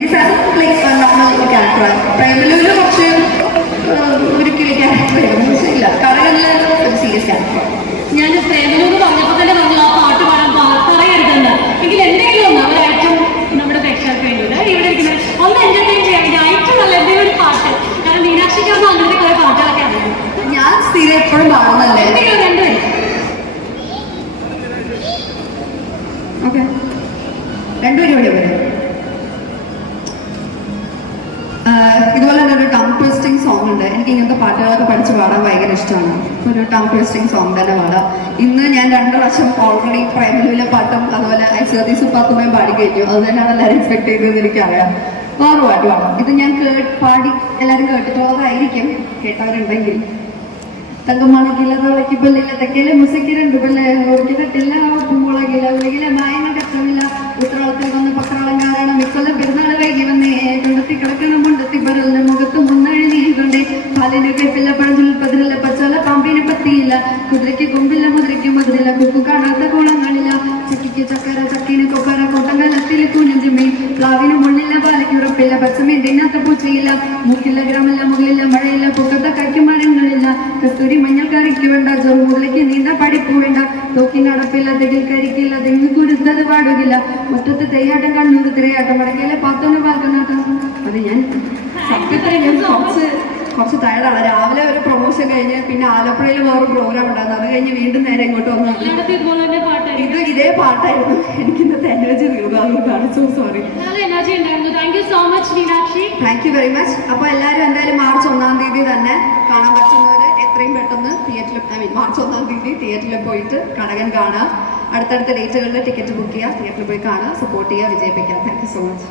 Normal character പ്രേമലൂര് കുറച്ച് ഒരിക്കലും character ഇല്ല, കടകളിൽ ഒരു സീരിയസ് ക്യാരക്ടർ. ഞാൻ പ്രേമലൂര് പറഞ്ഞപ്പോൾ തന്നെ പറഞ്ഞു ആ പാട്ട് പറയരുതെന്ന്. എങ്കിൽ എന്തെങ്കിലും ഒന്ന് അവരായിട്ടും നമ്മുടെ പ്രേക്ഷകർക്ക് വേണ്ടിയിട്ട് ഇവിടെ ഇരിക്കുന്നത് ഒന്ന് എന്റർടൈൻ ചെയ്യാൻ വേണ്ടി ഏറ്റവും നല്ല എന്തെങ്കിലും ഒരു പാട്ട്. കാരണം മീനാക്ഷിക്കാർക്ക് അങ്ങനത്തെ കുറെ പാട്ടുകളൊക്കെ അറിയാം. ഞാൻ സ്ഥിരം എപ്പോഴും പാടുന്നല്ലേ. എന്തെങ്കിലും രണ്ടുപേരും ഓക്കെ, രണ്ടുപേരും ഇവിടെ വരും. ഇതുപോലെ തന്നെ ഒരു ടങ് ട്വിസ്റ്റിംഗ് സോങ് ഉണ്ട്. എനിക്ക് ഇങ്ങനത്തെ പാട്ടുകളൊക്കെ പഠിച്ച് പാടാൻ ഭയങ്കര ഇഷ്ടമാണ്. ഒരു ടങ് ട്വിസ്റ്റിംഗ് സോങ് തന്നെ പാടാം. ഇന്ന് ഞാൻ 2 പ്രാവശ്യം ഓൾറെഡി പ്രേമലൂരിലെ പാട്ടും അതുപോലെ ഐശ്വര്യ സുപ്പാത്തുമയും പാടി കഴിഞ്ഞു. അത് തന്നെയാണ് എല്ലാവരും എക്സ്പെക്ട് ചെയ്തതെന്ന് എനിക്കറിയാം. വേറെ പാട്ട് പാടാം. ഇത് ഞാൻ പാടി എല്ലാവരും കേട്ടിട്ടുള്ളതായിരിക്കും, കേട്ടവരുണ്ടെങ്കിൽ. തങ്കമാണക്കില്ല തുളയ്ക്ക് പല്ലില്ല തെക്കയിലെ മുസയ്ക്ക് 2 പല്ല് ഓർക്കി തട്ടില്ല മുളകില്ല ഉലകില്ല മായങ്ങൾ കഷ്ടമില്ല ഉത്രാളത്തിൽ വന്ന് പത്രാളം കാരണം ഇക്കൊല്ലം പെരുന്നാൾ വൈകി വന്നേ കൊണ്ടത്തി കിടക്കുന്ന മുണ്ടത്തി പരലിന്റെ മുഖത്ത് മുന്നഴിഞ്ഞീകൊണ്ടേ പാലിന് കേപ്പില്ല പഴഞ്ചൊല്ലിൽ പതിരില്ല പച്ചോല പാമ്പിന് പത്തിയില്ല കുതിരയ്ക്ക് കൊമ്പില്ല മുതിരയ്ക്ക് മധുരില്ല കുക്കു കാണാത്ത കുളങ്ങളില്ല ചക്കിക്ക് ചക്കര ചക്കിന് കൊക്കര കൊട്ടങ്കലത്തിൽ കുഞ്ഞുമീ പ്ലാവിന് മുള്ളില്ല പാലയ്ക്ക് ഉറപ്പില്ല പച്ചമീൻ തിന്നാത്ത പൂച്ചയില്ല മൂക്കില്ല ഗ്രാമില്ല മുകളില്ല മഴയില്ല പൊക്കത്ത കൈക്ക് മരങ്ങളില്ല കസ്തൂരി മഞ്ഞൾ കറിക്ക് വേണ്ട ചെറു മുതലേക്ക് നീന്ത പഠിപ്പ് വേണ്ട തോക്കിനടപ്പില്ല തെകിൽ കരിക്കില്ല തെങ്ങ് കുരുത്തത് പാടുകില്ല മുറ്റത്ത് തെയ്യാട്ടം കണ്ണൂർ തിരയാട്ടം വടക്കേലെ പാത്തോന് പാൽക്കനാട്ടം. അത് ഞാൻ സത്യത്തിൽ ഞാൻ കുറച്ച് ടയർഡാണ്. രാവിലെ ഒരു പ്രൊമോഷൻ കഴിഞ്ഞ് പിന്നെ ആലപ്പുഴയിൽ വേറെ പ്രോഗ്രാം ഉണ്ടായിരുന്നു. അത് കഴിഞ്ഞ് വീണ്ടും നേരെ ഇങ്ങോട്ട് വന്നു. ഇതേ പാട്ടായിരുന്നു. എനിക്ക് ഇന്നത്തെ എനർജി തീർന്നു. So sorry. Thank you very much. അപ്പോൾ എല്ലാവരും എന്തായാലും മാർച്ച് 1-ാം തീയതി തന്നെ കാണാൻ പറ്റുന്നവർ എത്രയും പെട്ടെന്ന് തിയേറ്ററിൽ മാർച്ച് 1-ാം തീയതി തിയേറ്ററിൽ പോയിട്ട് കടകൻ കാണുക. അടുത്തടുത്ത ഡേറ്റുകളിൽ ടിക്കറ്റ് ബുക്ക് ചെയ്യുക, തിയേറ്ററിൽ പോയി കാണുക, സപ്പോർട്ട് ചെയ്യുക, വിജയിപ്പിക്കുക. Thank you so much.